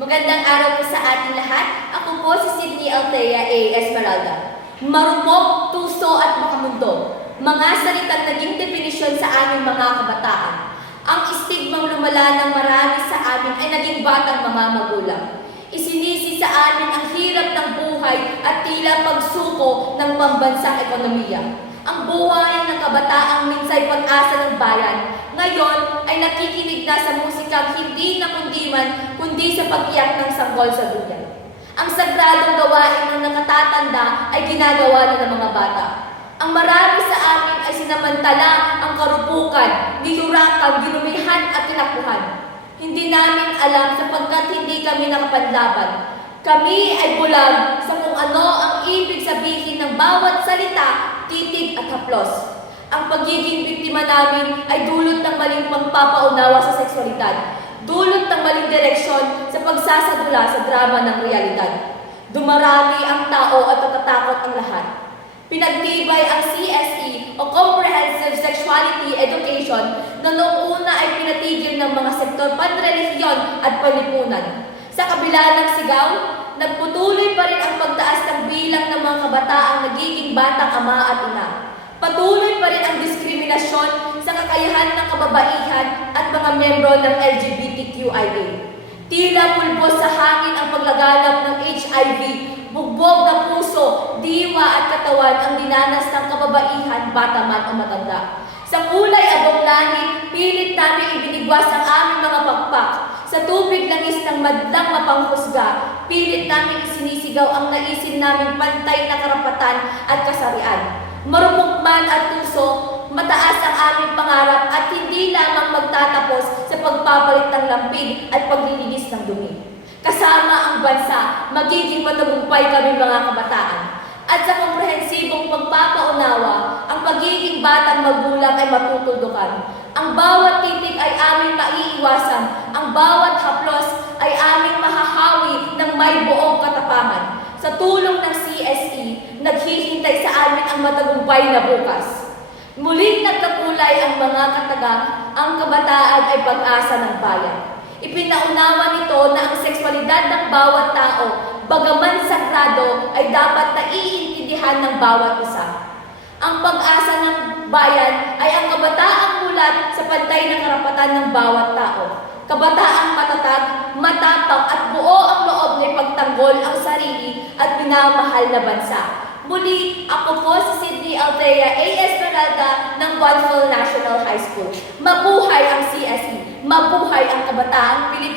Magandang araw po sa ating lahat. Ako po si Sydney Althea A. Esmeralda. Marupok, tuso at makamundo. Mga salitang naging definisyon sa aming mga kabataan. Ang istigmang lumala ng marami sa amin ay naging batang mga magulang. Isinisi sa amin ang hirap ng buhay at tila pagsuko ng pambansang ekonomiya. Ang buhay ng kabataang minsay pag-asa ng bayan, ngayon ay nakikinig na sa musikang hindi na kundi sa pag-iyak ng sanggol sa duyan. Ang sagradong gawain ng nakatatanda ay ginagawa na ng mga bata. Ang marami sa amin ay sinamantala ang karupukan, gihurakan, ginumihan at tinakbuhan. Hindi namin alam sapagkat hindi kami nakapanlaban. Kami ay bulag sa kung ano ang ibig sabihin ng bawat salita, titig at haplos. Ang pagiging biktima namin ay dulot ng maling pagpapaunawa sa sexualidad, dulot ng maling direksyon sa pagsasadula sa drama ng realidad. Dumarami ang tao at natatakot ang lahat. Pinagtibay ang CSE o Comprehensive Sexuality Education na noong una ay pinatigil ng mga sektor panrelihiyon at panlipunan. Sa kabila ng sigaw, nagputuloy pa rin ang pagtaas ng bilang ng mga kabataang nagiging batang ama at ina. Patuloy pa rin ang diskriminasyon sa kakayahan ng kababaihan at mga membro ng LGBTQIA. Tila pulbos sa hangin ang paglaganap ng HIV, bugbog na puso, diwa at katawan ang dinanas ng kababaihan, bata man o matanda. Sa kulay abong langit, pilit namin ibinigwas ang aming mga pakpak. Sa tubig langis ng madlang mapanghusga, pilit namin isinisigaw ang naisin naming pantay na karapatan at kasarian. Marupok man at tuso, mataas ang aming pangarap at hindi lamang magtatapos sa pagpapalit ng lampig at paglilinis ng dumi. Kasama ang bansa, magiging matagumpay kami mga kabataan. At sa komprehensibong pagpapaunawa, ang pagiging batang magulang ay matutudukan. Ang bawat titig ay aming maiiwasan, ang bawat haplos ay aming mahahawi ng may buong katapangan. Sa tulong ng CSE, naghihintay sa amin ang matagumpay na bukas. Muling nagkakulay ang mga katagang, ang kabataan ay pag-asa ng bayan. Ipinaunawa nito na ang sexualidad ng bawat tao, bagaman sagrado, ay dapat naiintindihan ng bawat isa. Ang pag-asa ng bayan ay ang kabataang mulat sa pantay na karapatan ng bawat tao. Kabataang matatag, matapang at buo ang loob na ipagtanggol ang sarili at minamahal na bansa. Muli, ako po si Sydney Althea A. Esmeralda ng Bonneville National High School. Mabuhay ang CSE! Mabuhay ang kabataang Pilipinas!